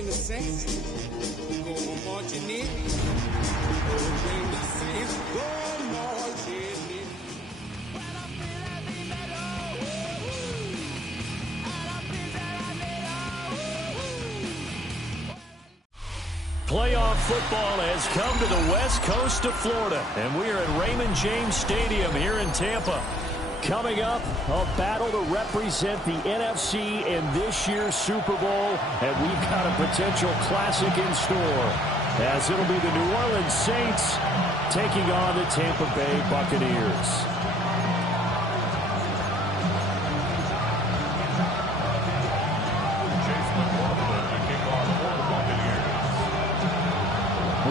bring the Saints. Go marching in. Go bring the Saints. Go marching in. Playoff football has come to the west coast of Florida, and we are at Raymond James Stadium here in Tampa. Coming up, a battle to represent the NFC in this year's Super Bowl, and we've got a potential classic in store, as it'll be the New Orleans Saints taking on the Tampa Bay Buccaneers.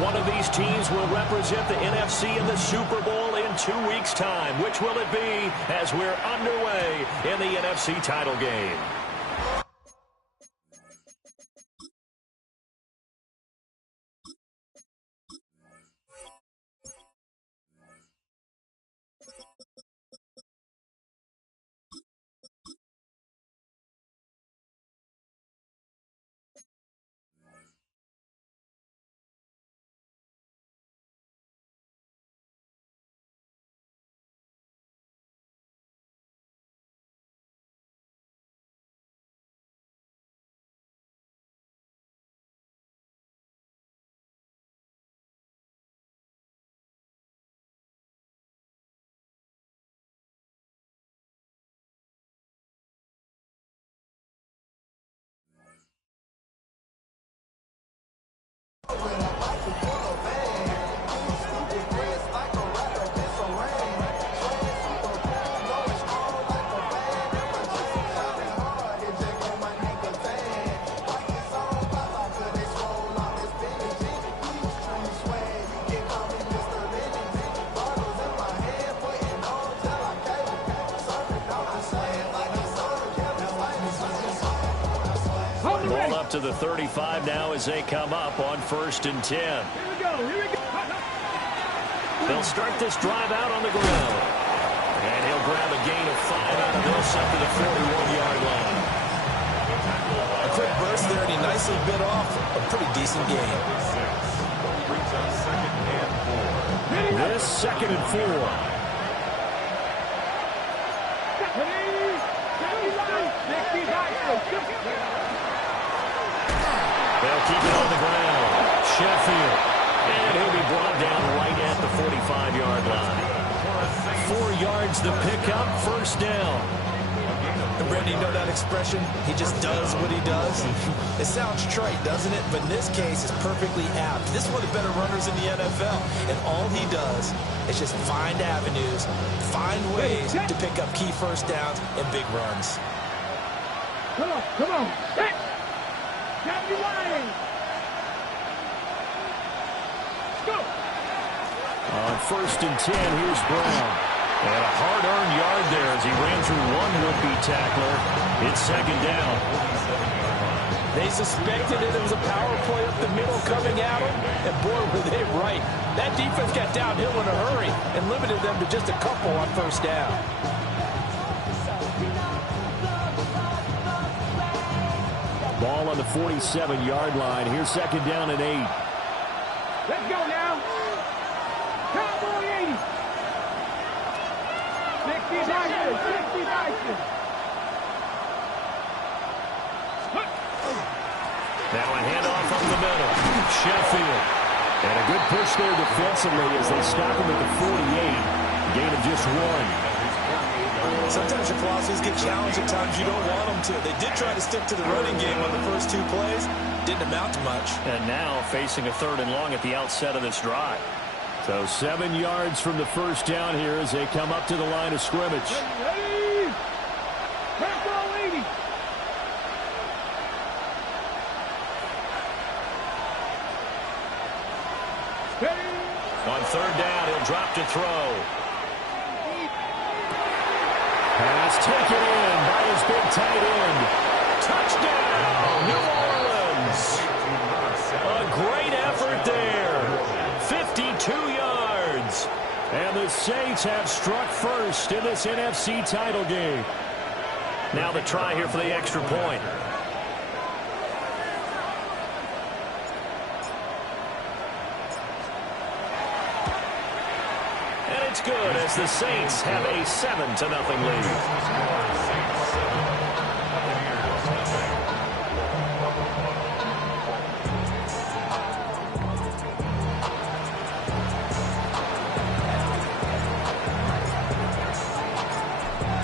One of these teams will represent the NFC in the Super Bowl in 2 weeks' time. Which will it be as we're underway in the NFC title game? Ball up to the 35 now as they come up on 1st and 10. Here we go. They'll start this drive out on the ground. And he'll grab a gain of 5 out of this up to the 41-yard line. A quick burst there, and he nicely bit off a pretty decent gain. This 2nd and 4. They'll keep it on the ground. Sheffield. And he'll be brought down right at the 45-yard line. 4 yards the pickup, 1st down. And Brandon, you know that expression? He just does what he does. It sounds trite, doesn't it? But in this case, it's perfectly apt. This is one of the better runners in the NFL. And all he does is just find avenues, find ways to pick up key 1st downs and big runs. Come on. Hey. Got you lying. Let's go. On 1st and 10, here's Brown. And a hard-earned yard there as he ran through one would-be tackler. It's 2nd down. They suspected it was a power play up the middle coming at them, and boy, were they right. That defense got downhill in a hurry and limited them to just a couple on 1st down. Ball on the 47-yard line. Here's 2nd down and 8. Let's go now. Cowboy 80. 60 Dyson. Now a handoff up the middle. Sheffield. And a good push there defensively as they stop him at the 48. Gain of just 1. Sometimes your philosophies get challenged at times you don't want them to. They did try to stick to the running game on the first 2 plays. Didn't amount to much. And now facing a 3rd and long at the outset of this drive. So 7 yards from the 1st down here as they come up to the line of scrimmage. Ready. Cowboy 80. On 3rd down, he'll drop to throw. Pass taken in by his big tight end. Touchdown, New Orleans. A great effort there. 52 yards. And the Saints have struck first in this NFC title game. Now the try here for the extra point. it's good as the Saints have a 7-0 lead.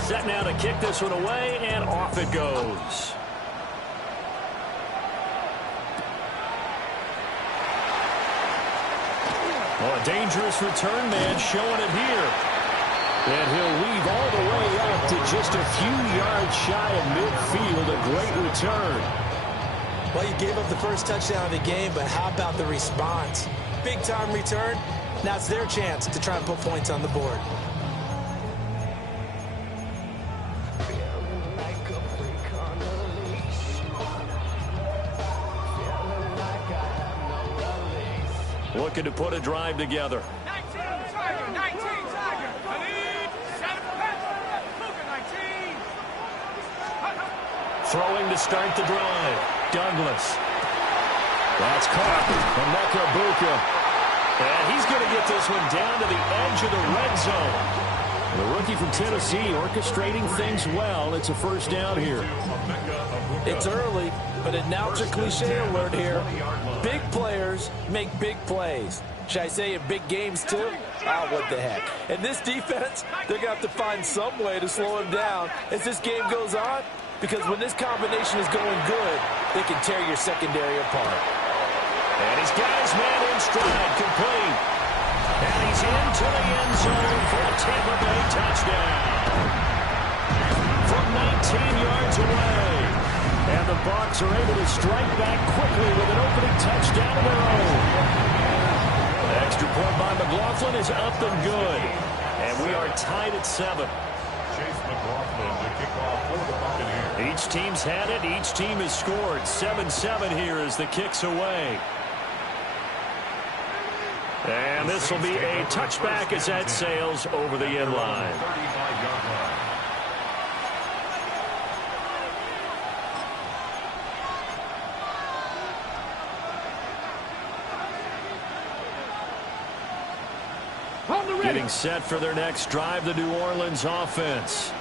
Set now to kick this one away, and off it goes. Oh, a dangerous return man showing it here. And he'll weave all the way up to just a few yards shy of midfield. A great return. Well, you gave up the first touchdown of the game, but how about the response? Big-time return. Now it's their chance to try and put points on the board. Looking to put a drive together. 19, Tiger, 19, Tiger. Khalid, 7 Patrick, Luka, 19. Throwing to start the drive. Douglas. That's caught. Emeka Egbuka. And he's going to get this one down to the edge of the red zone. The rookie from Tennessee orchestrating things well. It's a first down here. It's early, but announcer cliche alert here. Big players make big plays. Should I say in big games too? Ah, what the heck. And this defense, they're going to have to find some way to slow him down as this game goes on, because when this combination is going good, they can tear your secondary apart. And he's got his man in stride, complete. And he's into the end zone for a Tampa Bay touchdown. From 19 yards away. And the Bucs are able to strike back quickly with an opening touchdown of their own. The extra point by McLaughlin is up and good. And we are tied at 7. Chase McLaughlin to kick off for the Buccaneers. Each team's had it. Each team has scored. 7-7 here as the kick's away. And this will be a touchback as that sails over the end line. 35-yard line. Getting set for their next drive, the New Orleans offense.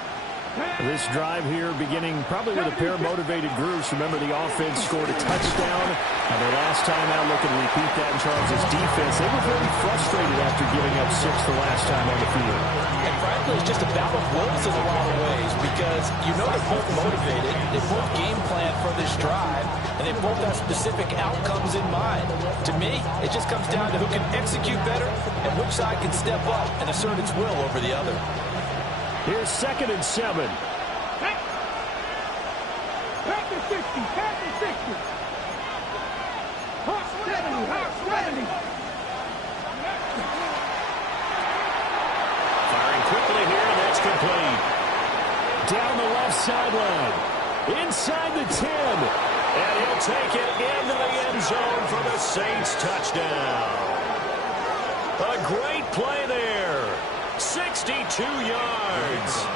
This drive here beginning probably with a pair of motivated groups. Remember, the offense scored a touchdown. And their last time out, looking to repeat that in Charles' defense. They were very frustrated after giving up 6 the last time on the field. And frankly, it's just a battle of wills in a lot of ways, because you know they're both motivated, they both game plan for this drive, and they both have specific outcomes in mind. To me, it just comes down to who can execute better and which side can step up and assert its will over the other. Here's 2nd and 7. Pack the 60, pack the 60. Hawk 70, Hawk 70. Firing quickly here, and that's complete. Down the left sideline. Inside the 10. And he'll take it into the end zone for the Saints touchdown. A great play there. 62 yards.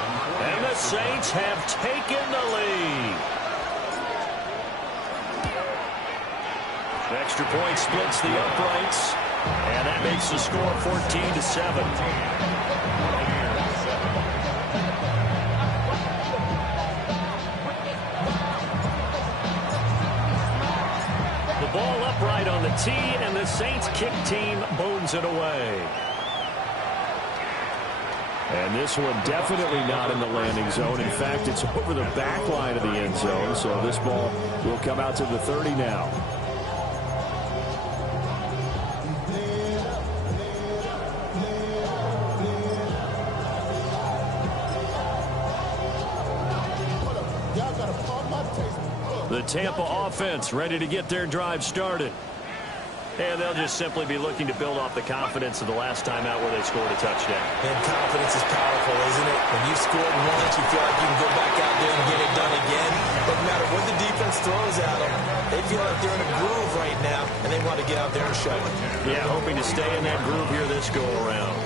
And the Saints have taken the lead. Extra point splits the uprights. And that makes the score 14-7. The ball upright on the tee, and the Saints kick team bones it away. And this one definitely not in the landing zone. In fact, it's over the back line of the end zone, so this ball will come out to the 30 now. The Tampa offense ready to get their drive started. And they'll just simply be looking to build off the confidence of the last time out where they scored a touchdown. And confidence is powerful, isn't it? When you scored once, you feel like you can go back out there and get it done again. Doesn't matter what the defense throws at them. They feel like they're in a groove right now, and they want to get out there and show it. Yeah, hoping to stay in that groove here this go-around.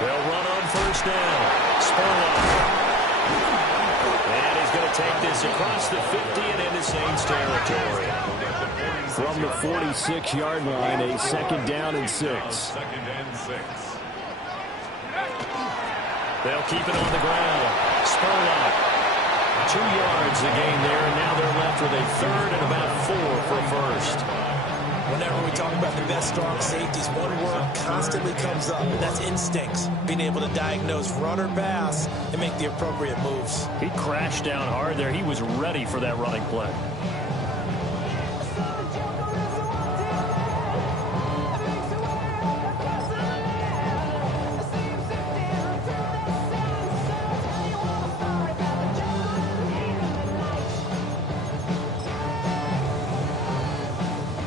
They'll run on first down. Spurlock. And he's going to take this across the 50 and into Saints territory. From the 46-yard line, a second down and 6. They'll keep it on the ground. Spurlock. 2 yards a gain there, and now they're left with a third and about 4 for first. Whenever we talk about the best strong safeties, one word constantly comes up, and that's instincts. Being able to diagnose run or pass and make the appropriate moves. He crashed down hard there. He was ready for that running play.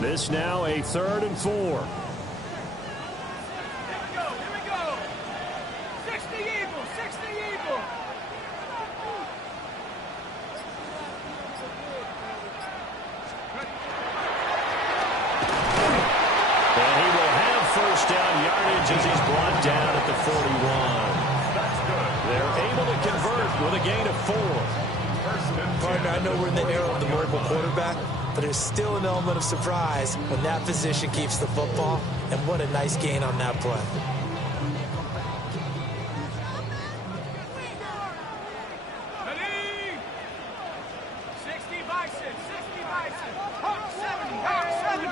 This now a third and 4. Here we go. 60 Eagles, 60 Eagles. And he will have first down yardage as he's brought down at the 41. They're able to convert with a gain of 4. Partner, I know we're in the era of the mobile quarterback, but there's still an element of surprise when that position keeps the football, and what a nice gain on that play. Ready? 60 Bison, 60 Bison. Hawk 70, Hawk 70.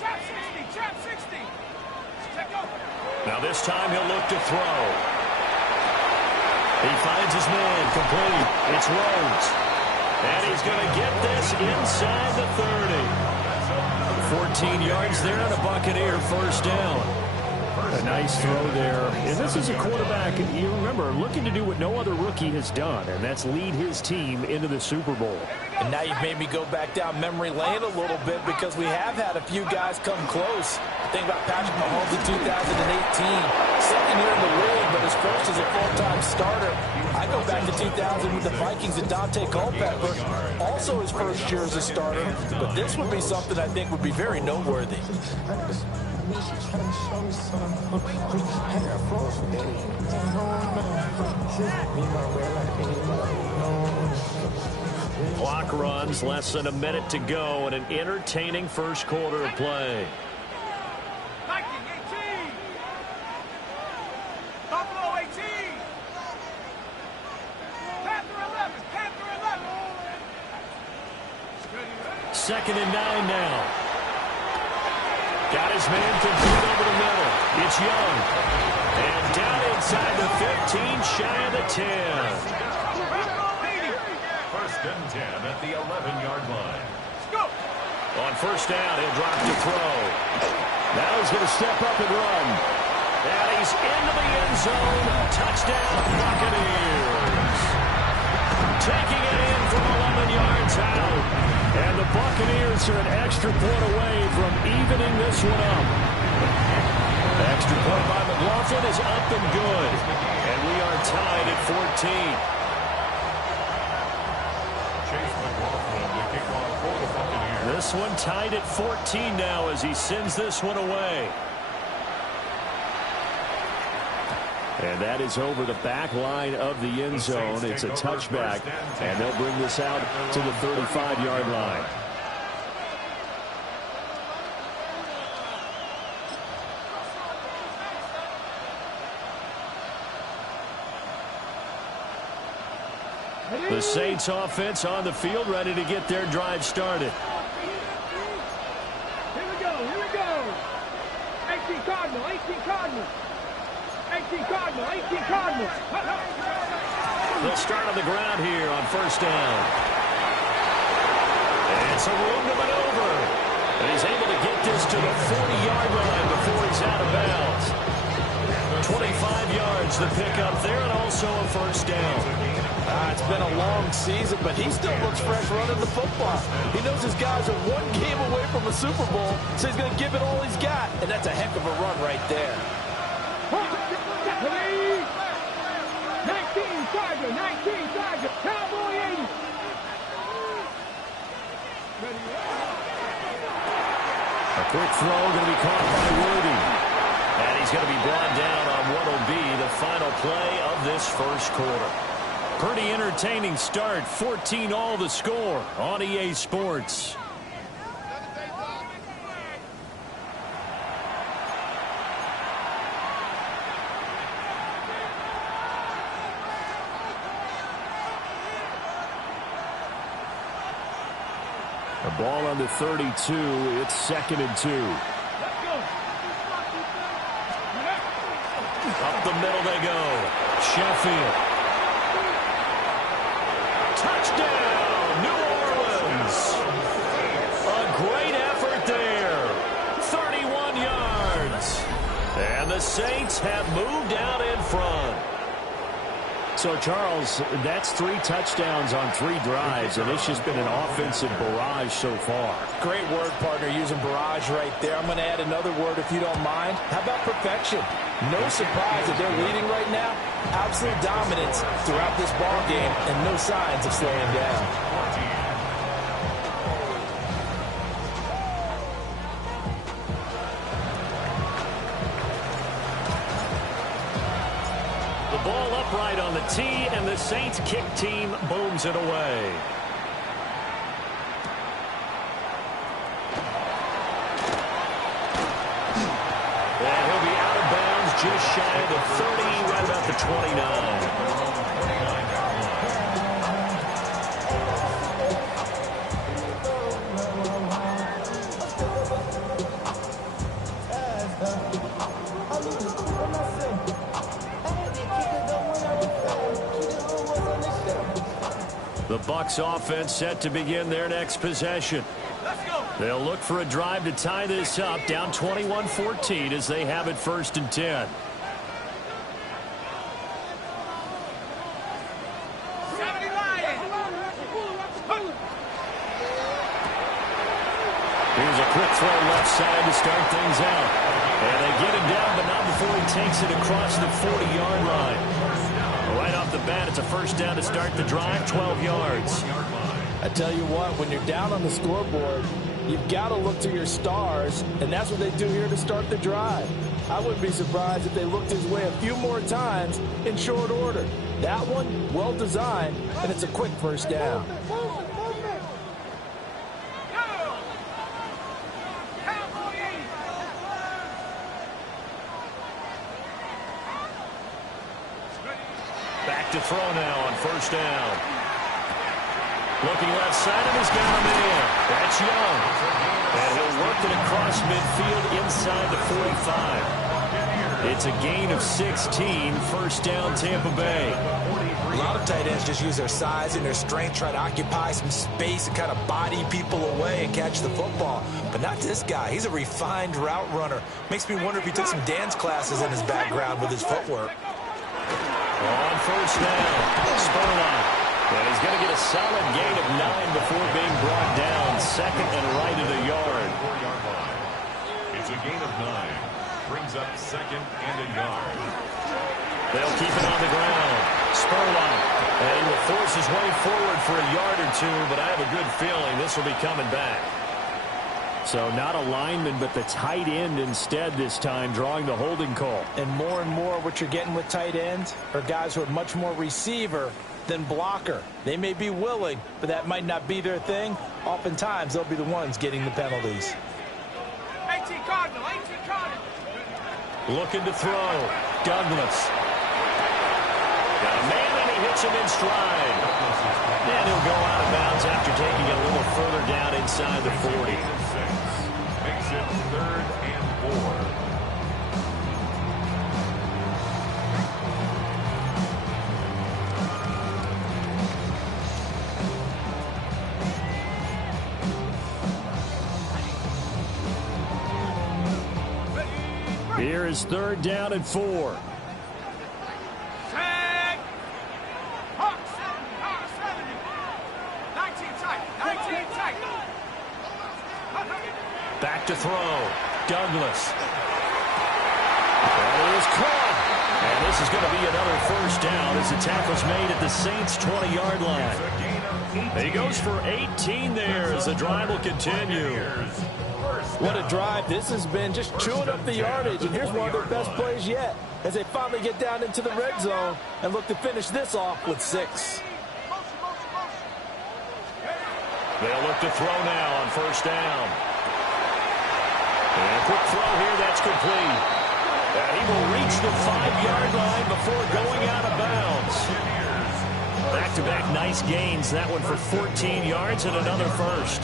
Trap 60, Trap 60. Check go. Now this time he'll look to throw. He finds his man complete. It's Rhodes. And he's going to get this inside the 30. 14 yards there and a Buccaneer first down. A nice throw there. And this is a quarterback, you remember, looking to do what no other rookie has done, and that's lead his team into the Super Bowl. And now you've made me go back down memory lane a little bit because we have had a few guys come close. Think about Patrick Mahomes in 2018. Second year in the league, but his first as a full-time starter. I go back to 2000 with the Vikings and Dante Culpepper. Also his first year as a starter. But this would be something I think would be very noteworthy. Clock runs, less than a minute to go, and an entertaining first quarter of play. Viking 18. Buffalo 18. Panther 11, Panther 11. Second and 9 now. Got his man complete over the middle. It's Young. And down inside the 15, shy of the 10. First and 10 at the 11-yard line. Go. On first down, he'll drop to throw. Now he's going to step up and run. And he's into the end zone. Touchdown, Buccaneers. Taking it in from 11 yards out. And the Buccaneers are an extra point away from evening this one up. Extra point by McLaughlin is up and good. And we are tied at 14. Chase McLaughlin to kick off for the Buccaneers. This one tied at 14 now as he sends this one away. And that is over the back line of the end zone. It's a touchback, and they'll bring this out to the 35-yard line. The Saints offense on the field, ready to get their drive started. Here we go, here we go. 18 Cardinal, 18 Cardinal. 18 Cardinal, 18 Cardinal. They'll start on the ground here on first down. And it's a room to maneuver. And he's able to get this to the 40-yard line before he's out of bounds. 25 yards the pickup there, and also a first down. It's been a long season, but he still looks fresh running the football. He knows his guys are one game away from a Super Bowl, so he's going to give it all he's got. And that's a heck of a run right there. 19 Tiger, 19 Tiger, Cowboy 80. A quick throw going to be caught by Worthy. And he's going to be brought down on what will be the final play of this first quarter. Pretty entertaining start. 14-all the score on EA Sports. The ball on the 32. It's 2nd and 2. Up the middle they go. Sheffield. Touchdown, New Orleans. A great effort there. 31 yards. And the Saints have moved out in front. So, Charles, that's 3 touchdowns on 3 drives, and it's just been an offensive barrage so far. Great word, partner, using barrage right there. I'm going to add another word if you don't mind. How about perfection? No surprise that they're leading right now. Absolute dominance throughout this ball game, and no signs of slowing down. Ball upright on the tee, and the Saints kick team booms it away. And he'll be out of bounds just shy of the 30, right about the 29. The Bucs offense set to begin their next possession. They'll look for a drive to tie this up, down 21-14 as they have it 1st and 10. Here's a quick throw left side to start things out. And they get him down, but not before he takes it across the 40-yard line. Right off the bat, it's a 1st down to start the drive, 12 yards. I tell you what, when you're down on the scoreboard, you've got to look to your stars, and that's what they do here to start the drive. I wouldn't be surprised if they looked his way a few more times in short order. That one, well designed, and it's a quick 1st down. To throw now on 1st down. Looking left side, and he's got a man. That's Young. And he'll work it across midfield inside the 45. It's a gain of 16, 1st down Tampa Bay. A lot of tight ends just use their size and their strength, try to occupy some space and kind of body people away and catch the football. But not this guy. He's a refined route runner. Makes me wonder if he took some dance classes in his background with his footwork. On 1st down, Spurlock. And he's going to get a solid gain of 9 before being brought down. 2nd and right at the yard. 4-yard line. It's a gain of 9. Brings up 2nd and a yard. They'll keep it on the ground. Spurlock. And he will force his way forward for a yard or 2, but I have a good feeling this will be coming back. So not a lineman, but the tight end instead this time, drawing the holding call. And more what you're getting with tight ends are guys who are much more receiver than blocker. They may be willing, but that might not be their thing. Oftentimes, they'll be the ones getting the penalties. 18 Cardinal, 18 Cardinal. Looking to throw. Douglas. Got a man, and he hits him in stride. And he'll go out of bounds after taking it a little further down inside the 40. Makes it 3rd and 4. Here is 3rd down and 4. Back to throw. Douglas. And it is caught. And this is going to be another 1st down as the tackle's made at the Saints' 20-yard line. He goes for 18 there as the drive will continue. What a drive this has been, just chewing up the yardage. And here's one of their best plays yet as they finally get down into the red zone and look to finish this off with 6. They'll look to throw now on first down. And a quick throw here, that's complete. And he will reach the 5-yard line before going out of bounds. Back-to-back nice gains. That one for 14 yards and another first.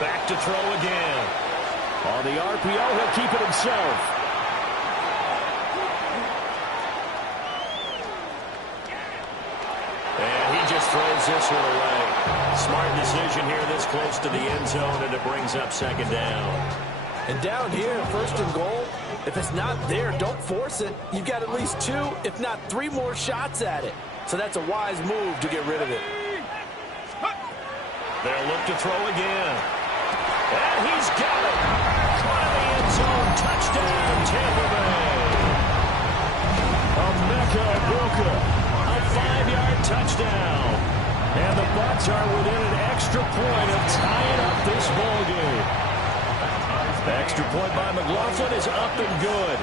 Back to throw again. On the RPO, he'll keep it himself. And he just throws this one away. Smart decision here this close to the end zone, and it brings up second down. And down here, first and goal, if it's not there, don't force it. You've got at least 2, if not 3 more shots at it. So that's a wise move to get rid of it. They'll look to throw again. And he's got it. Caught in the end zone. Touchdown, Tampa Bay. Emeka Egbuka. A 5-yard touchdown. And the Bucs are within an extra point of tying up this ballgame. The extra point by McLaughlin is up and good.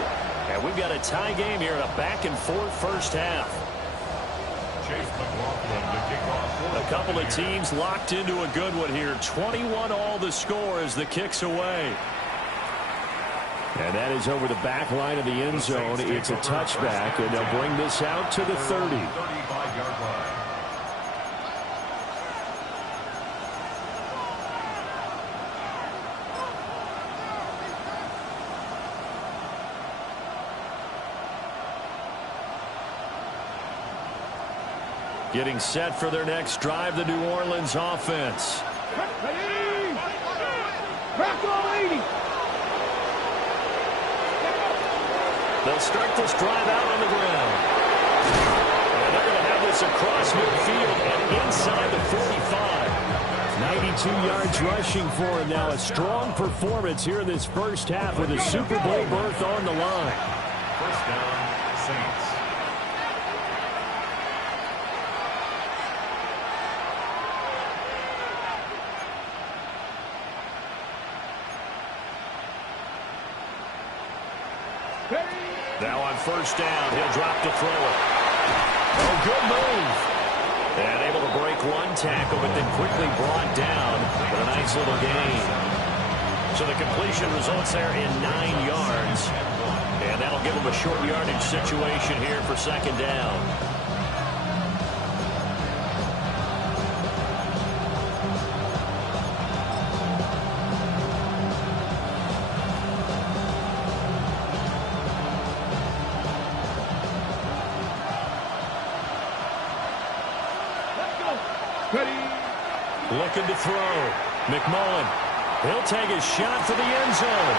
And we've got a tie game here in a back-and-forth first half. Chase McLaughlin to kick off. A couple of teams locked into a good one here. 21 all the score as the kick's away. And that is over the back line of the end zone. It's a touchback, and they'll bring this out to the 30. 35-yard line. Getting set for their next drive, the New Orleans offense. They'll start this drive out on the ground. And they're going to have this across midfield and inside the 45. 92 yards rushing for him now. A strong performance here in this first half with a Super Bowl berth on the line. First down, Saints. Now on first down, he'll drop to throw it. Oh, good move. And able to break one tackle, but then quickly brought down with a nice little gain. So the completion results there in 9 yards. And that'll give him a short yardage situation here for second down. Looking to throw. McMullen. He'll take a shot for the end zone.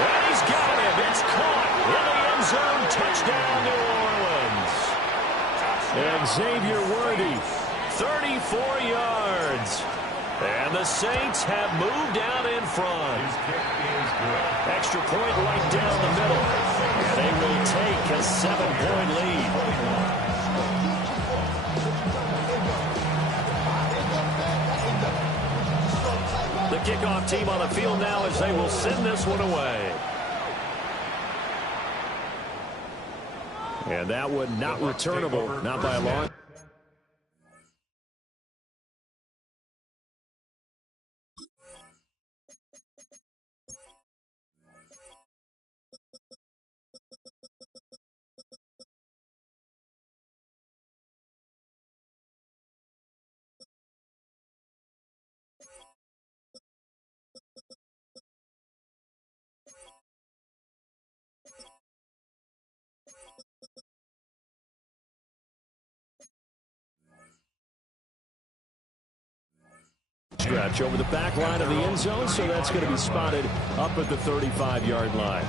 And he's got it. It's caught in the end zone. Touchdown, New Orleans. And Xavier Worthy, 34 yards. And the Saints have moved out in front. His kick is good. Extra point right down the middle. And they will take a 7-point lead. The kickoff team on the field now as they will send this one away. And that one not returnable, not by a long. Stretch over the back line of the end zone, so that's going to be spotted up at the 35-yard line.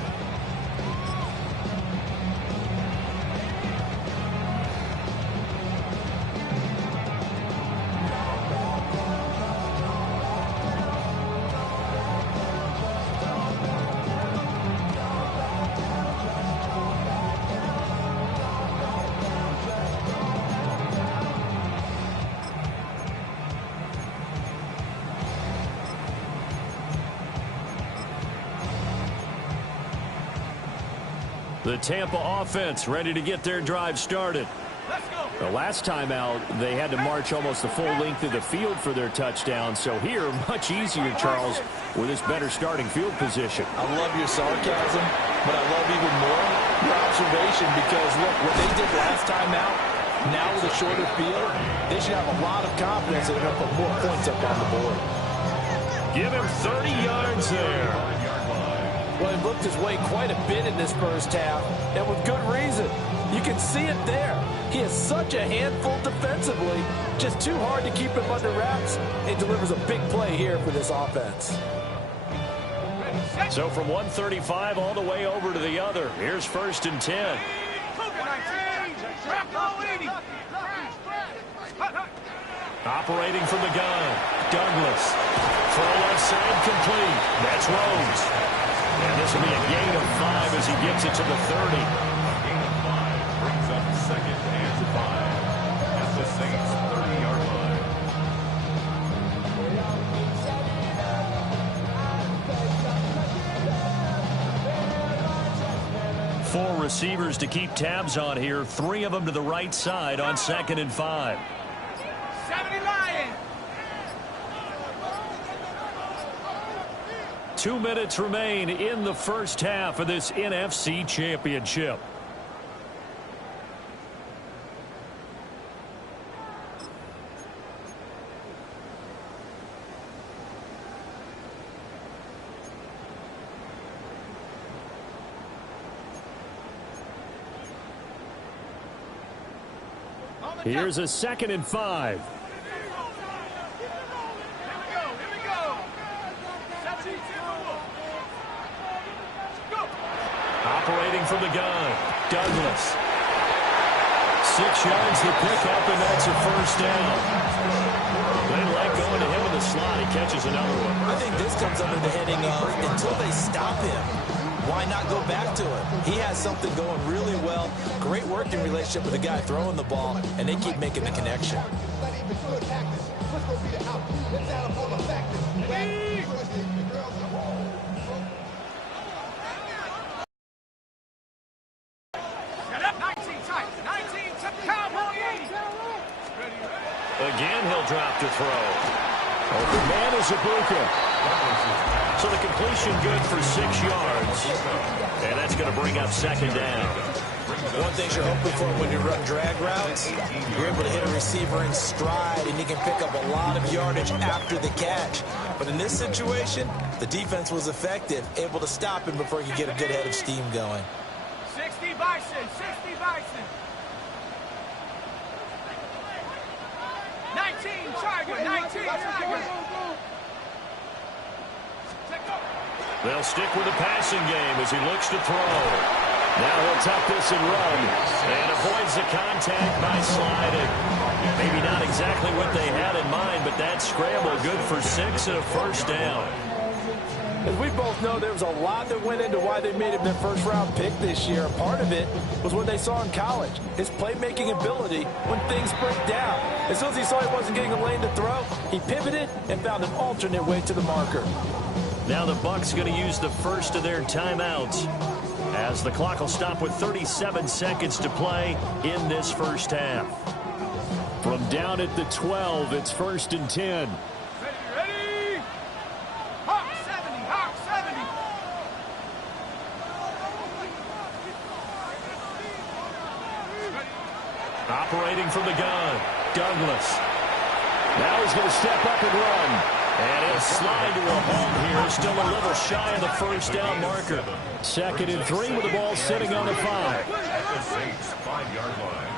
The Tampa offense ready to get their drive started. Let's go. The last time out, they had to march almost the full length of the field for their touchdown. So here, much easier, Charles, with this better starting field position. I love your sarcasm, but I love even more your observation because, look, what they did last time out, now with a shorter field, they should have a lot of confidence that they're going to put more points up on the board. Give him 30 yards there. Well, he looked his way quite a bit in this first half, and with good reason. You can see it there. He is such a handful defensively. Just too hard to keep him under wraps. He delivers a big play here for this offense. So from 135 all the way over to the other. Here's 1st and 10. Operating from the gun. Douglas. Throw left side complete. That's Rhodes. And this will be a gain of 5 as he gets it to the 30. Gain of 5 brings up 2nd and 5 at the Saints' 30-yard line. Four receivers to keep tabs on here. 3 of them to the right side on 2nd and 5. 70 Lions. 2 minutes remain in the first half of this NFC Championship. Here's a 2nd and 5. Operating from the gun, Douglas. 6 yards to pick up, and that's a first down. They like going to him in the slot. He catches another one. I think this comes under the heading of until they stop him, why not go back to him? He has something going really well. Great working relationship with the guy throwing the ball, and they keep making the connection. Again, he'll drop to throw. Open man is Ibuka. So the completion good for 6 yards. And that's going to bring up 2nd down. One thing you're hoping for when you run drag routes, you're able to hit a receiver in stride, and you can pick up a lot of yardage after the catch. But in this situation, the defense was effective, able to stop him before he could get a good head of steam going. 60 Bison, 60 Bison. 19 Tiger, 19 Tiger. They'll stick with the passing game as he looks to throw. Now he'll tuck this and run. And avoids the contact by sliding. Maybe not exactly what they had in mind, but that scramble good for 6 and a first down. As we both know, there was a lot that went into why they made him their first-round pick this year. Part of it was what they saw in college, his playmaking ability when things break down. As soon as he saw he wasn't getting a lane to throw, he pivoted and found an alternate way to the marker. Now the Bucs going to use the first of their timeouts as the clock will stop with 37 seconds to play in this first half. From down at the 12, it's 1st and 10. Ready? Hawk 70, Hawk 70. Operating from the gun, Douglas. Now he's going to step up and run. And he'll slide to a halt here. Still a little shy of the first down marker. 2nd and 3 with the ball sitting on the 5. At the Saints' 5-yard line.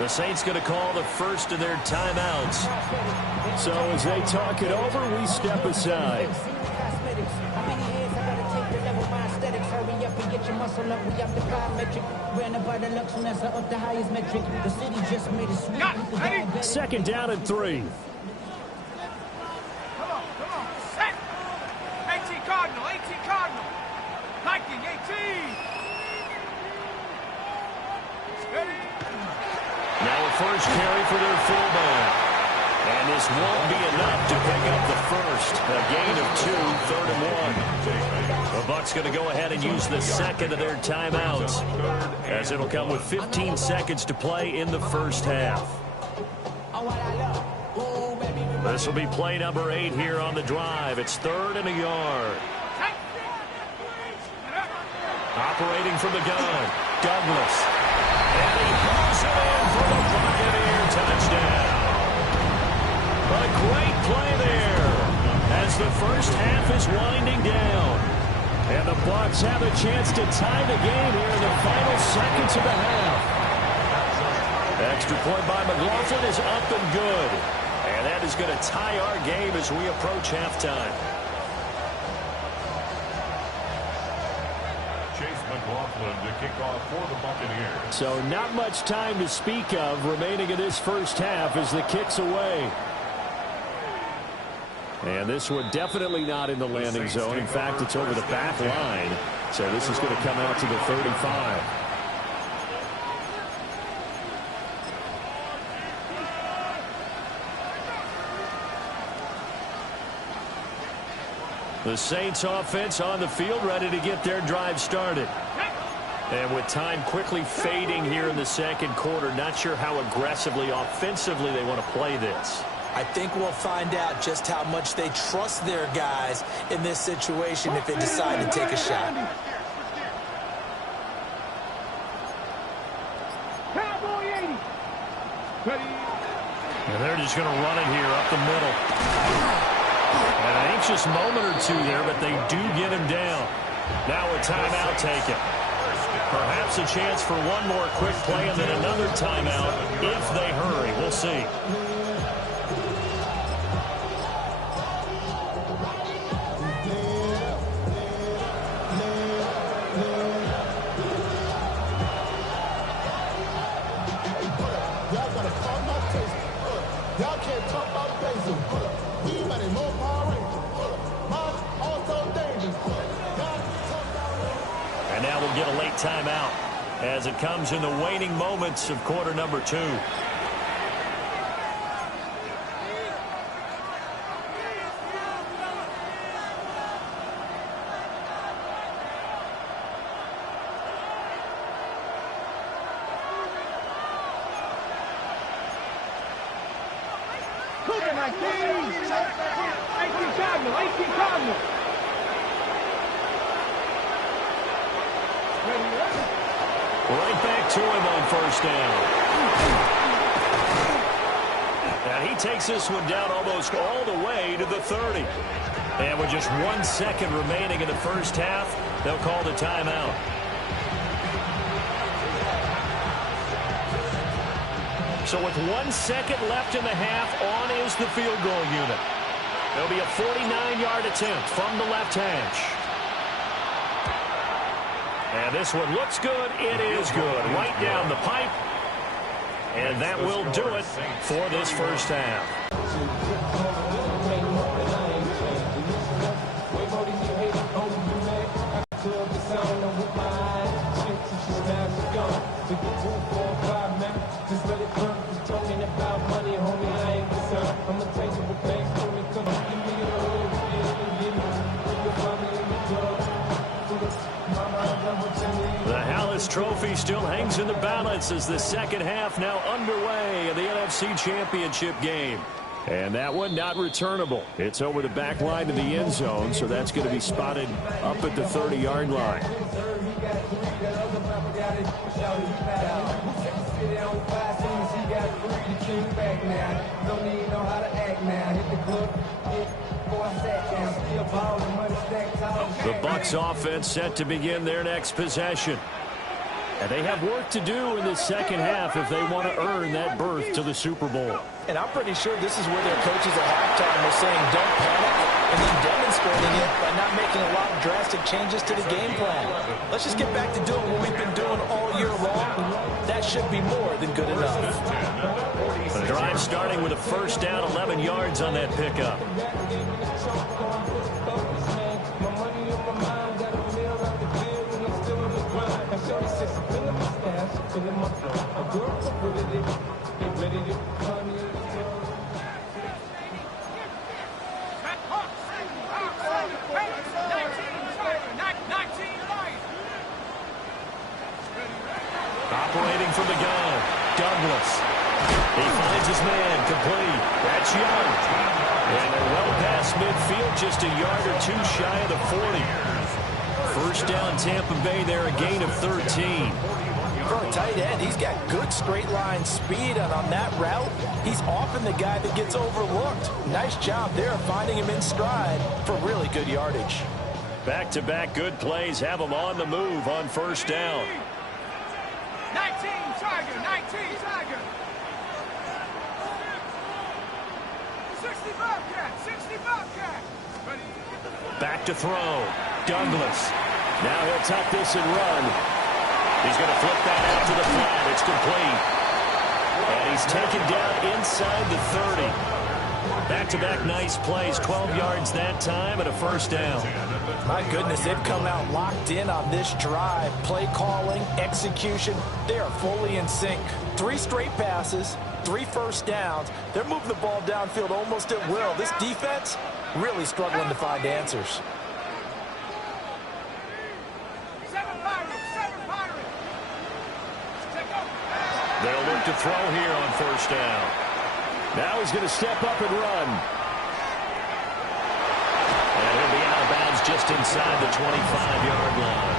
The Saints going to call the first of their timeouts. So as they talk it over, we step aside. Second down and 3. Cardinal, 18 Cardinal. Viking, 18. Ready? Now a first carry for their fullback. And this won't be enough to pick up the first. A gain of 2, 3rd and 1. The Bucs going to go ahead and use the second of their timeouts, as it'll come with 15 seconds to play in the first half. This will be play number 8 here on the drive. It's 3rd and a yard. Operating from the gun, Douglas. And he pulls it in for the Buccaneer touchdown. A great play there as the first half is winding down. And the Bucs have a chance to tie the game here in the final seconds of the half. Extra point by McLaughlin is up and good. And that is going to tie our game as we approach halftime. Chase McLaughlin to kick off for the Buccaneers. So not much time to speak of remaining in this first half as the kick's away. And this one definitely not in the landing zone. In fact, it's over the back line. So this is going to come out to the 35. The Saints offense on the field, ready to get their drive started. And with time quickly fading here in the second quarter, not sure how aggressively, offensively they want to play this. I think we'll find out just how much they trust their guys in this situation if they decide to take a shot. And they're just going to run it here up the middle. An anxious moment or two there, but they do get him down. Now a timeout taken. Perhaps a chance for one more quick play and then another timeout if they hurry. We'll see. Y'all can't talk about basic. We better more power rangers. Mine also dangerous. And now we'll get a late timeout as it comes in the waning moments of quarter number 2. Right back to him on first down. And he takes this one down almost all the way to the 30. And with just 1 second remaining in the first half, they'll call the timeout. So with 1 second left in the half, on is the field goal unit. There'll be a 49-yard attempt from the left hash. And this one looks good. It is good. Right down the pipe. And that will do it for this first half. The Hallis Trophy still hangs in the balance as the second half now underway in the NFC Championship game. And that one not returnable. It's over the back line of the end zone, so that's going to be spotted up at the 30-yard line. The Bucs offense set to begin their next possession. And they have work to do in the second half if they want to earn that berth to the Super Bowl. And I'm pretty sure this is where their coaches at halftime were saying don't panic, and then demonstrating it by not making a lot of drastic changes to the game plan. Let's just get back to doing what we've been doing all year long. That should be more than good enough. The drive starting with a first down, 11 yards on that pickup. Operating from the gun, Douglas. He finds his man, complete. That's Young. And they're well past midfield, just a yard or two shy of the 40. First down, Tampa Bay there, a gain of 13. For a tight end, he's got good straight line speed, and on that route, he's often the guy that gets overlooked. Nice job there of finding him in stride for really good yardage. Back-to-back good plays have him on the move on first down. 19 Tiger, 19 Tiger. 60 Bobcat, 60 Bobcat. Back to throw. Douglas. Now he'll tuck this and run. He's going to flip that out to the flat. It's complete. And he's taken down inside the 30. Back-to-back nice plays. 12 yards that time and a first down. My goodness, they've come out locked in on this drive. Play calling, execution, they are fully in sync. 3 straight passes, 3 first downs. They're moving the ball downfield almost at will. This defense really struggling to find answers. 7 Pirates, 7 Pirates. They'll look to throw here on first down. Now he's going to step up and run. And he'll be out of bounds just inside the 25-yard line.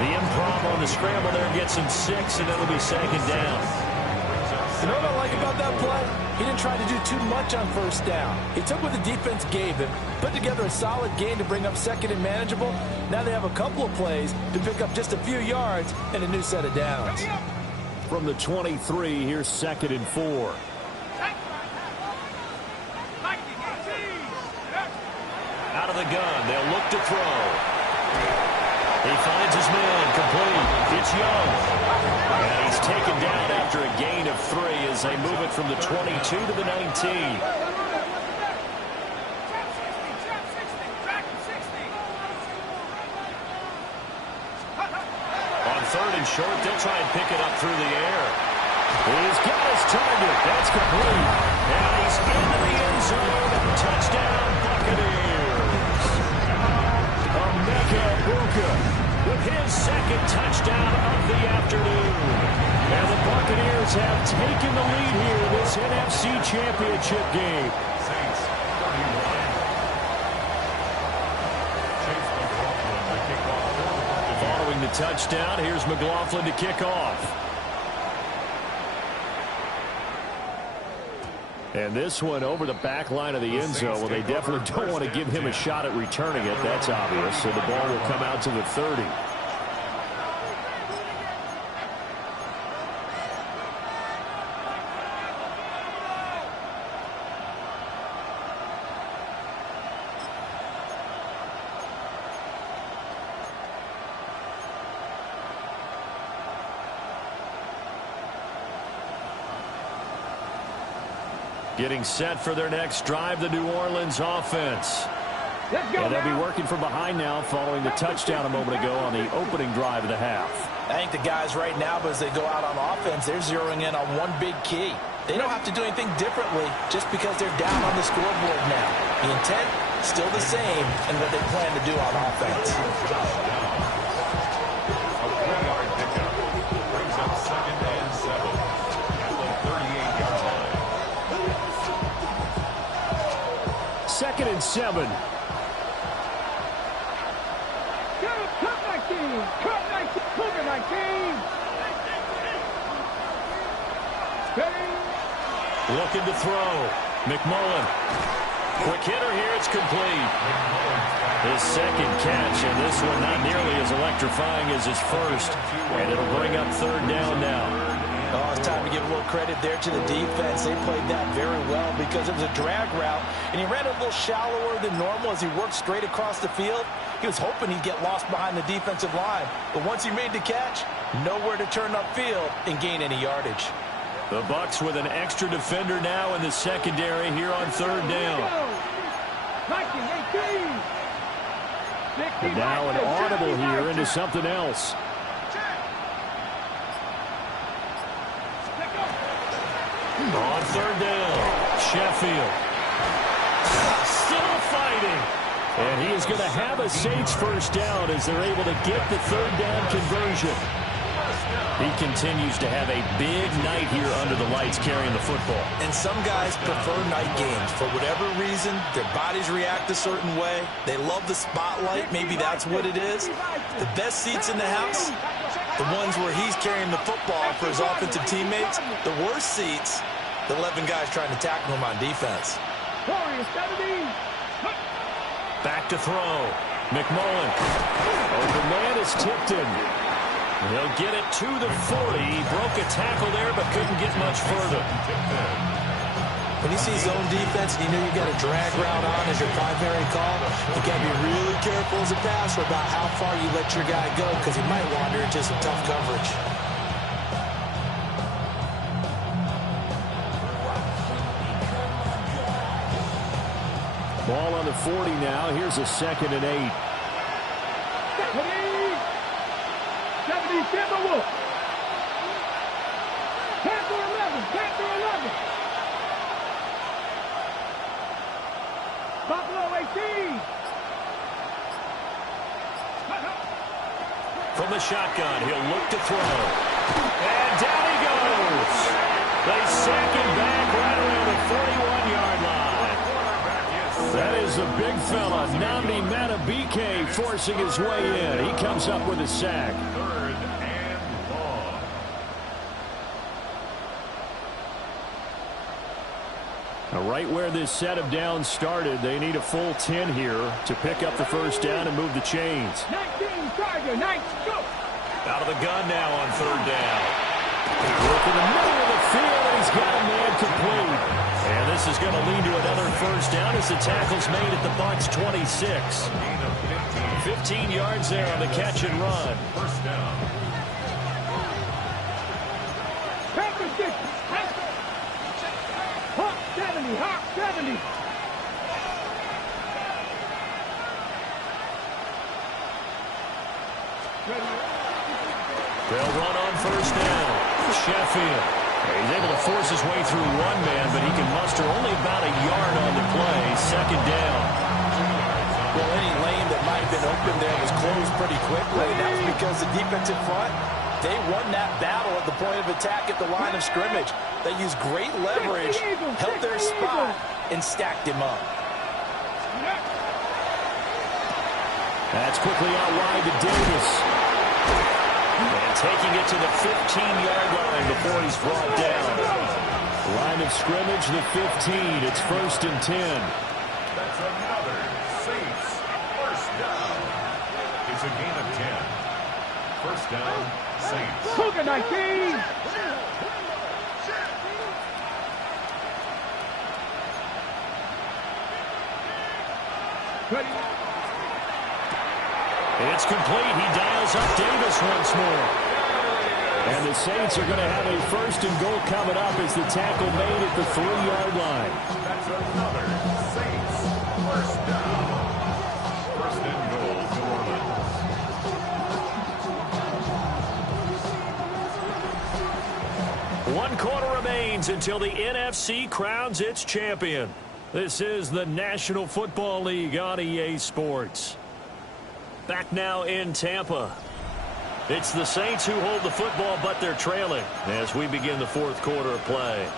The improv on the scramble there gets him 6, and it'll be second down. You know what I like about that play? He didn't try to do too much on first down. He took what the defense gave him, put together a solid gain to bring up second and manageable. Now they have a couple of plays to pick up just a few yards and a new set of downs. From the 23, here's second and 4. Out of the gun, they'll look to throw. He finds his man, complete. It's Young. And he's taken down after a gain of 3 as they move it from the 22 to the 19. On third and short, they'll try and pick it up through the air. He's got his target. That's complete. And he's into the end zone. Touchdown, Buccaneers. Emeka Egbuka with his second touchdown of the afternoon. And the Buccaneers have taken the lead here in this NFC Championship game. Saints 31. Chase McLaughlin to kick off. Following the touchdown, here's McLaughlin to kick off. And this one over the back line of the end zone. Well, they definitely don't want to give him a shot at returning it. That's obvious. So the ball will come out to the 30. Getting set for their next drive, the New Orleans offense. And they'll be working from behind now following the touchdown a moment ago on the opening drive of the half. I think the guys right now, as they go out on offense, they're zeroing in on one big key. They don't have to do anything differently just because they're down on the scoreboard now. The intent, still the same, and what they plan to do on offense. A 3-yard pickup brings up second and 7 at the 38-yard line. Second and 7. Cut 19! Cut 19! Move it 19! Steady! Looking to throw. McMullen. Quick hitter here. It's complete. His second catch, and this one not nearly as electrifying as his first. And it'll bring up third down now. Oh, it's time to give a little credit there to the defense. They played that very well because it was a drag route, and he ran a little shallower than normal as he worked straight across the field. He was hoping he'd get lost behind the defensive line, but once he made the catch, nowhere to turn upfield and gain any yardage. The Bucs with an extra defender now in the secondary here on third down. 19, 18! And now an audible here into something else. On third down, Sheffield. Still fighting. And he is going to have a Saints first down as they're able to get the third down conversion. He continues to have a big night here under the lights carrying the football. And some guys prefer night games. For whatever reason, their bodies react a certain way. They love the spotlight. Maybe that's what it is. The best seats in the house, the ones where he's carrying the football for his offensive teammates. The worst seats, the 11 guys trying to tackle him on defense. Back to throw. McMullen. Open man is Tipton. He'll get it to the 40. He broke a tackle there, but couldn't get much further. When you see zone defense, you know you got a drag route on as your primary call. You got to be really careful as a passer about how far you let your guy go, because he might wander into some tough coverage. Ball on the 40 now. Here's a 2nd and 8. 70, Timberwolf. Panther 11, Panther 11. Buffalo 18. From the shotgun, he'll look to throw. And down he goes. They sack him back right around the 41-yard line. That is a big fella, Nnamdi Madubuike, forcing his way in. He comes up with a sack. Right where this set of downs started, they need a full 10 here to pick up the first down and move the chains. 19, Tiger, 9, go! Out of the gun now on 3rd down. Work in the middle of the field, and he's got a man complete. And this is going to lead to another first down as the tackle's made at the Bucs 26. 15 yards there on the catch and run. First down. Panther 60, Hawk 70, Hawk 70. They'll run on first down. Sheffield. He's able to force his way through one man, but he can muster only about a yard on the play. 2nd down. Well, any lane that might have been open there was closed pretty quickly. And that was because the defensive front, they won that battle at the point of attack at the line of scrimmage. They used great leverage, held their spot, and stacked him up. That's quickly out wide to Davis. And taking it to the 15-yard line before he's brought down. Line of scrimmage, the 15. It's 1st and 10. That's another Saints first down. It's a gain of 10. First down, Saints. Cougar 19. Ready. It's complete. He dials up Davis once more. And the Saints are going to have a 1st and goal coming up as the tackle made at the 3-yard line. That's another Saints first down. 1st and goal, New Orleans. 1 quarter remains until the NFC crowns its champion. This is the National Football League on EA Sports. Back now in Tampa. It's the Saints who hold the football, but they're trailing as we begin the 4th quarter of play.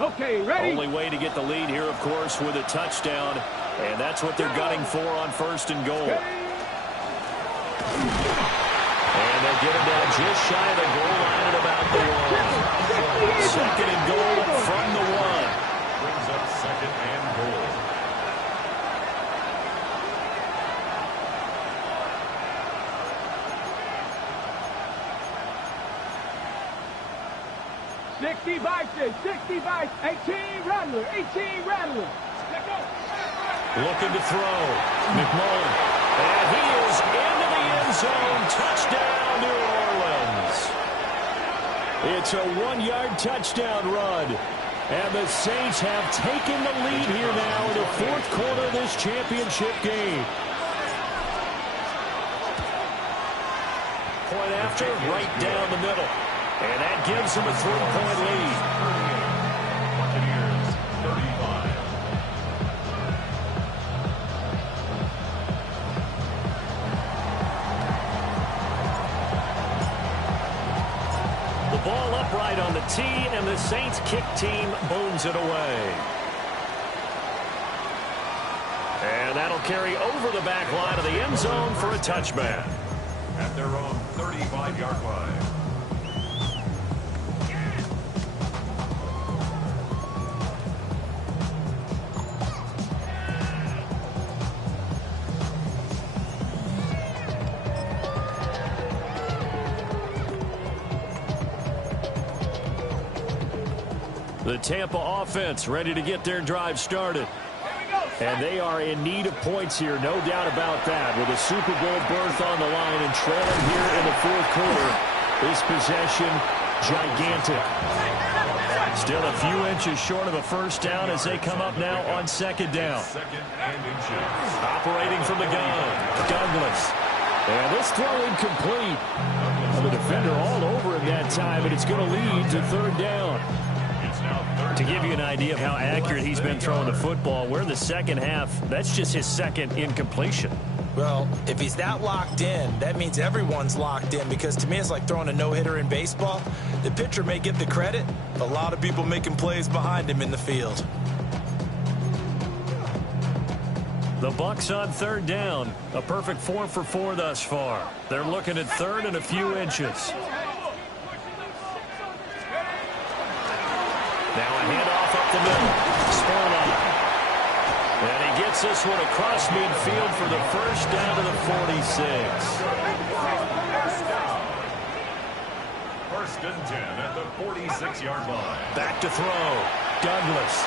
Okay, ready? Only way to get the lead here, of course, with a touchdown. And that's what they're gunning for on 1st and goal. And they'll get him down just shy of the goal line at about the 1. 2nd and goal from the 1. Brings up 2nd and goal. Bison, 60 Bison, 18 Rattler, 18 Rattler. Looking to throw. McMullen. And he is into the end zone. Touchdown, New Orleans. It's a 1-yard touchdown run. And the Saints have taken the lead here now in the fourth quarter of this championship game. Point after, right down the middle. And that gives them a 3-point lead. Buccaneers, 35. The ball upright on the tee, and the Saints kick team booms it away. And that'll carry over the back line of the end zone for a touchback. At their own 35-yard line. The Tampa offense ready to get their drive started. And they are in need of points here, no doubt about that. With a Super Bowl berth on the line and trailing here in the fourth quarter, this possession gigantic. Still a few inches short of a first down as they come up now on second down. Second and inches. Operating from the gun, Douglas. And this throw incomplete. Well, the defender all over him that time, and it's going to lead to third down. To give you an idea of how accurate he's been throwing the football, we're in the second half. That's just his second incompletion. Well, if he's that locked in, that means everyone's locked in, because to me it's like throwing a no-hitter in baseball. The pitcher may get the credit, but a lot of people making plays behind him in the field. The Bucs on third down. A perfect 4 for 4 thus far. They're looking at third and a few inches. Now a handoff up the middle. Spurlock. And he gets this one across midfield for the first down to the 46. First and 10 at the 46-yard line. Back to throw. Douglas.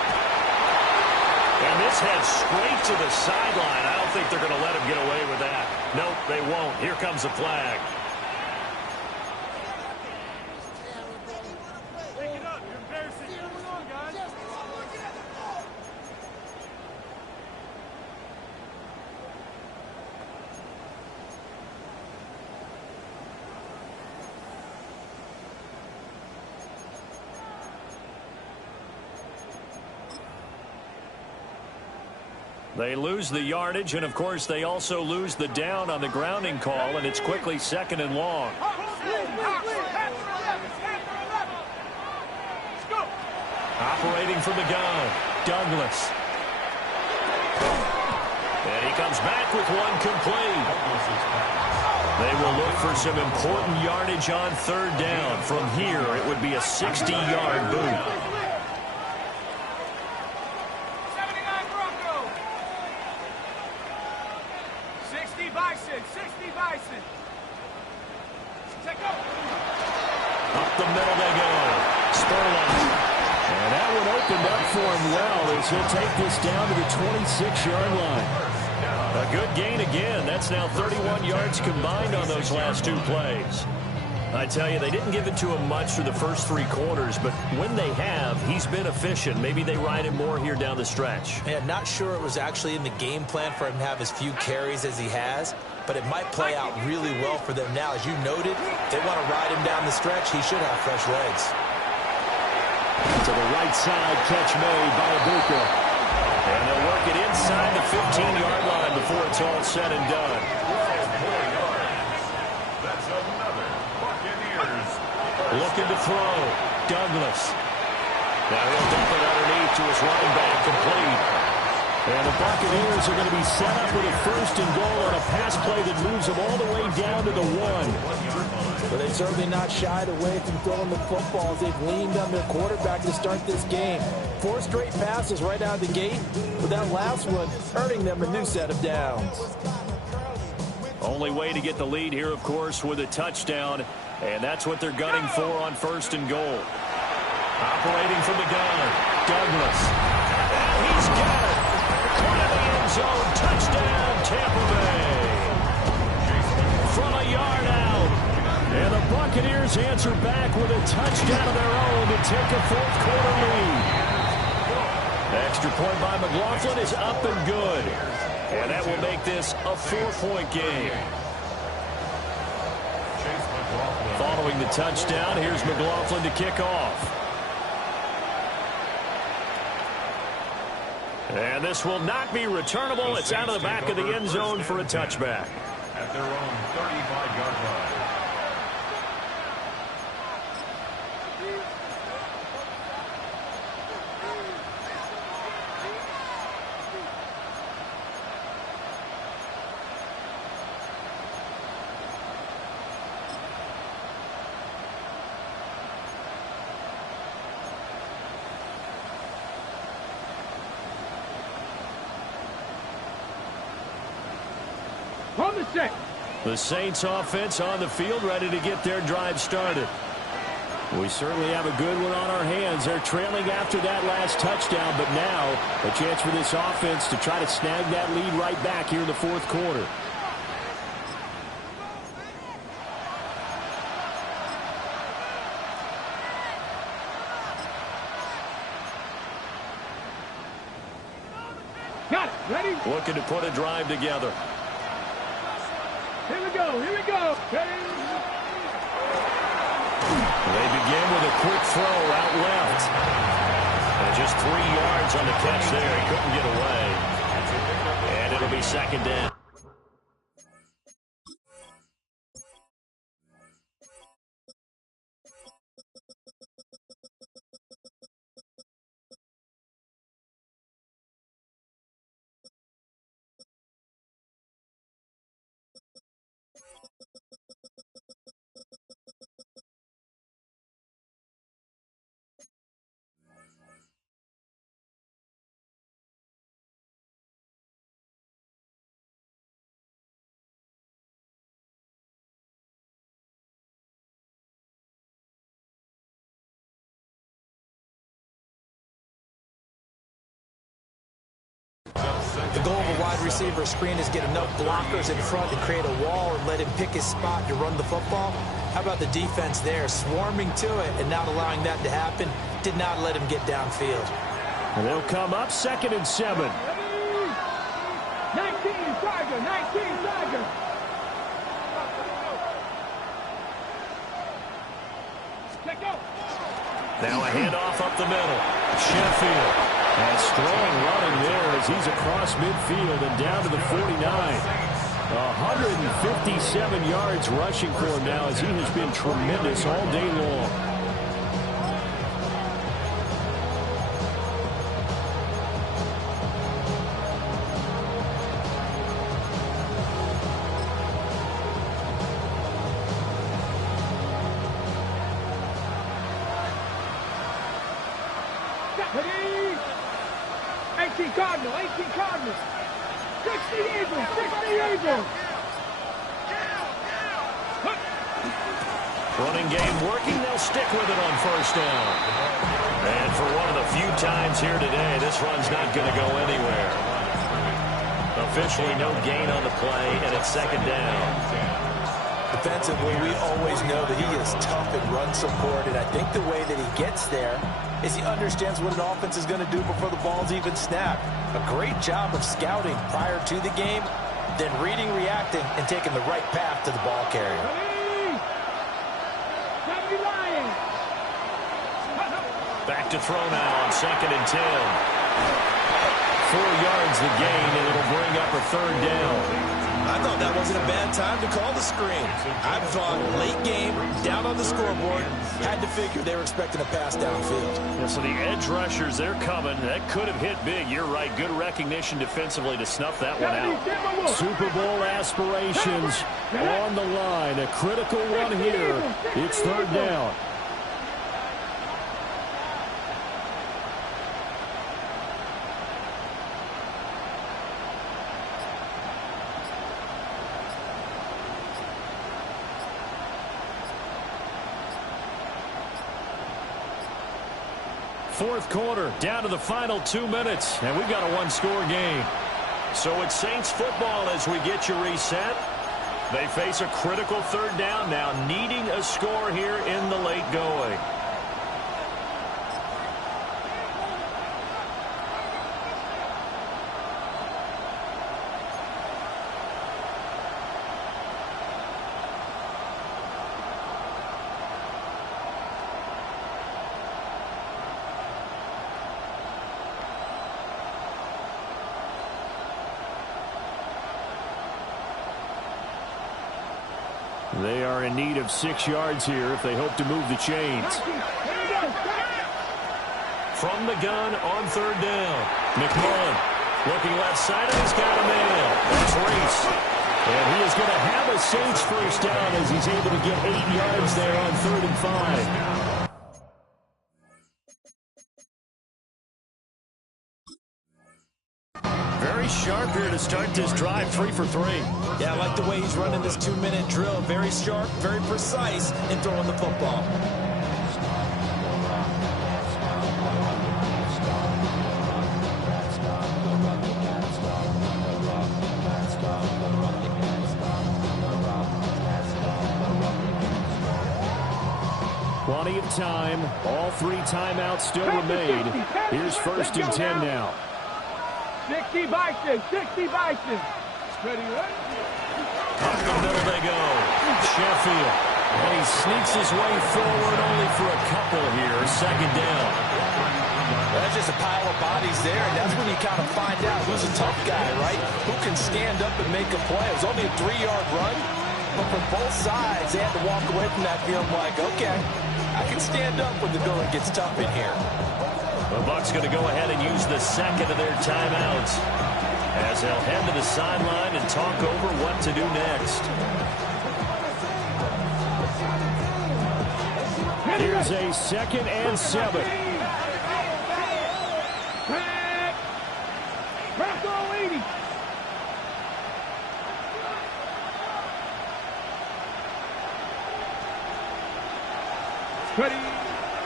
And this heads straight to the sideline. I don't think they're going to let him get away with that. Nope, they won't. Here comes the flag. They lose the yardage, and of course they also lose the down on the grounding call, and it's quickly second and long. Operating from the gun, Douglas. And he comes back with one complete. They will look for some important yardage on third down. From here, it would be a 60-yard boot. Up the middle they go. Spurlock. And that one opened up for him well as he'll take this down to the 26-yard line. A good gain again. That's now 31 yards combined on those last two plays. I tell you, they didn't give it to him much for the first 3 quarters, but when they have, he's been efficient. Maybe they ride him more here down the stretch. Yeah, not sure it was actually in the game plan for him to have as few carries as he has, but it might play out really well for them now. As you noted, they want to ride him down the stretch. He should have fresh legs. To the right side, catch made by Ibuka. And they'll work it inside the 15-yard line before it's all said and done. That's another Buccaneers. Looking to throw. Douglas. Now he'll dump it underneath to his running back, complete. And the Buccaneers are going to be set up with a first and goal on a pass play that moves them all the way down to the 1. But they've certainly not shied away from throwing the footballs. They've leaned on their quarterback to start this game. 4 straight passes right out of the gate, with that last one earning them a new set of downs. Only way to get the lead here, of course, with a touchdown, and that's what they're gunning for on first and goal. Operating from the gun, Douglas. And he's got it. Corner of the end zone, touchdown, Tampa Bay. From a yard out. And the Buccaneers answer back with a touchdown of their own to take a fourth quarter lead. Extra point by McLaughlin is up and good. And that will make this a 4-point game. Following the touchdown, here's McLaughlin to kick off. And this will not be returnable. It's out of the back of the end zone for a touchback. At their own 35-yard line. From the set. The Saints offense on the field, ready to get their drive started. We certainly have a good one on our hands. They're trailing after that last touchdown, but now a chance for this offense to try to snag that lead right back here in the fourth quarter. Got it. Ready? Looking to put a drive together. Here we go. Here we go. Ready? They begin with a quick throw out left. And just 3 yards on the catch there. He couldn't get away. And it'll be second down. The goal of a wide receiver screen is get enough blockers in front to create a wall and let him pick his spot to run the football. How about the defense there, swarming to it and not allowing that to happen? Did not let him get downfield. And they'll come up 2nd and 7. 19 Tiger. 19 Tiger. Let go. Now a handoff up the middle. Sheffield. And strong running there as he's across midfield and down to the 49. 157 yards rushing for him now as he has been tremendous all day long. Ready? 18 Cardinal. 18 Cardinal. 60 Eagles. 60 Eagles. Running game working. They'll stick with it on first down. And for one of the few times here today, this run's not going to go anywhere. Officially no gain on the play, and it's second down. Defensively, we always know that he is tough in run support, and I think the way that he gets there is he understands what an offense is going to do before the ball's even snapped. A great job of scouting prior to the game, then reading, reacting, and taking the right path to the ball carrier. Back to throw now on 2nd and 10. 4 yards the gain, and it'll bring up a third down. I thought that wasn't a bad time to call the screen. I thought late game, down on the scoreboard, had to figure they were expecting a pass downfield. Yeah, so the edge rushers, they're coming. That could have hit big. You're right. Good recognition defensively to snuff that one out. Super Bowl aspirations on the line. A critical one here. It's third down. Fourth quarter, down to the final 2 minutes, and we've got a one-score game. So it's Saints football as we get you reset. They face a critical third down now, needing a score here in the late going. They are in need of 6 yards here if they hope to move the chains. From the gun on 3rd down. McMullen looking left side, and he's got a man. That's Reese. And he is going to have a Saints first down as he's able to get 8 yards there on 3rd and 5. Very sharp here to start this drive, 3 for 3. Yeah, I like the way he's running this 2-minute drill. Very sharp, very precise in throwing the football. Plenty of time. All 3 timeouts still remain. Here's 1st and 10 now. 60 Bison, 60 Bison. Ready, ready? Up the middle they go. Sheffield. And he sneaks his way forward only for a couple here. 2nd down. That's just a pile of bodies there, and that's when you kind of find out who's a tough guy, right? Who can stand up and make a play. It was only a 3-yard run, but from both sides, they had to walk away from that feeling like, okay, I can stand up when the going gets tough in here. The Bucs going to go ahead and use the 2nd of their timeouts as they'll head to the sideline and talk over what to do next. Here's a 2nd and 7. Press all 80. Ready.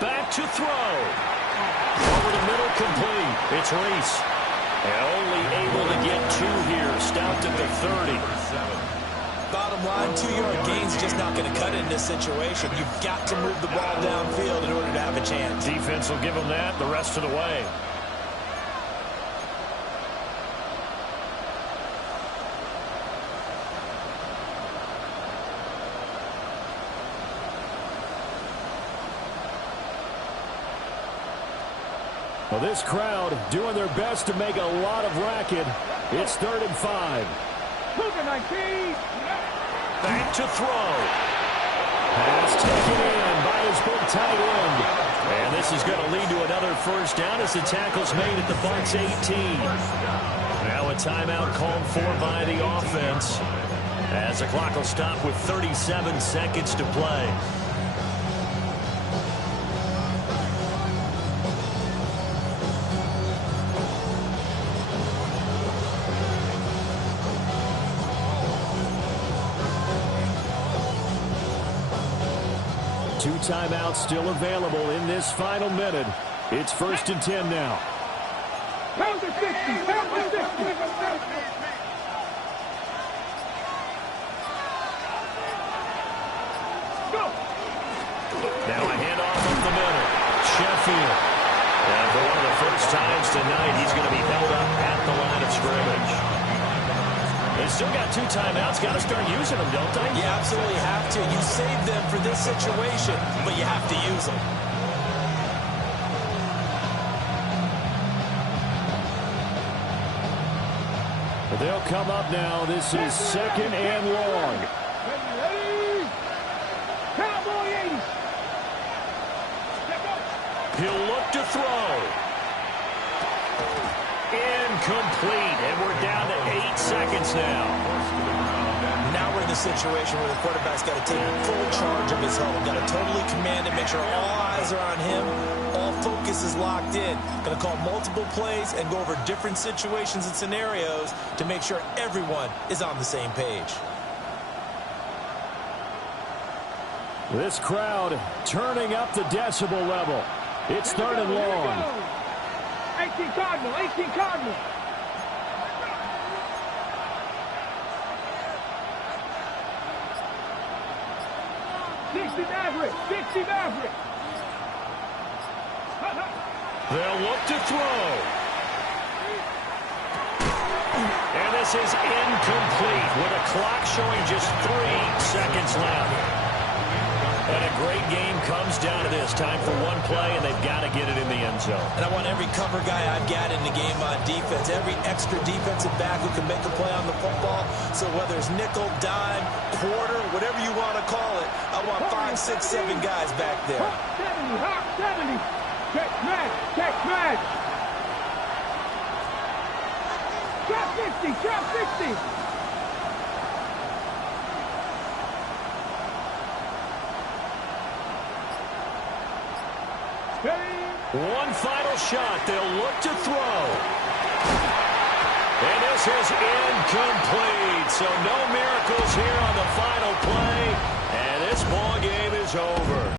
Back to throw. Over the middle, complete. It's Reese. And only able to get 2 here. Stopped at the 30. Bottom line, 2-yard gain's just not going to cut it in this situation. You've got to move the ball downfield in order to have a chance. Defense will give them that the rest of the way. Well, this crowd doing their best to make a lot of racket. It's 3rd and 5. Luka 19. Back to throw. Pass taken in by his big tight end. And this is going to lead to another first down as the tackle's made at the Bucs 18. Now a timeout called for by the offense as the clock will stop with 37 seconds to play. Two timeouts still available in this final minute. It's 1st and 10 now. Pound the 60. Pound the 60. Go. Now a handoff up the middle. Sheffield. And for one of the first times tonight, he's going to be held up at the line of scrimmage. They still got 2 timeouts. Got to start using them, don't they? You absolutely have to. You save them for this situation, but you have to use them. But they'll come up now. This is 2nd and long. Ready. Cowboy 80. He'll look to throw. Incomplete. And we're down to 8 seconds now. Now we're in the situation where the quarterback's got to take full charge of his huddle. Got to totally command it, make sure all eyes are on him. All focus is locked in. Going to call multiple plays and go over different situations and scenarios to make sure everyone is on the same page. This crowd turning up the decibel level. It's 3rd and long. 18 Cardinal, 18 Cardinal. Maverick, 60 Maverick. They'll look to throw. And this is incomplete with a clock showing just 3 seconds left. And a great game comes down to this. Time for one play, and they've got to get it in the end zone. And I want every cover guy I've got in the game on defense, every extra defensive back who can make a play on the football. So whether it's nickel, dime, quarter, whatever you want to call it, I want 5, 6, 7 guys back there. 70. Check match. Check match. Trap 60. Trap 60. One final shot. They'll look to throw. And this is incomplete. So no miracles here on the final play. And this ball game is over.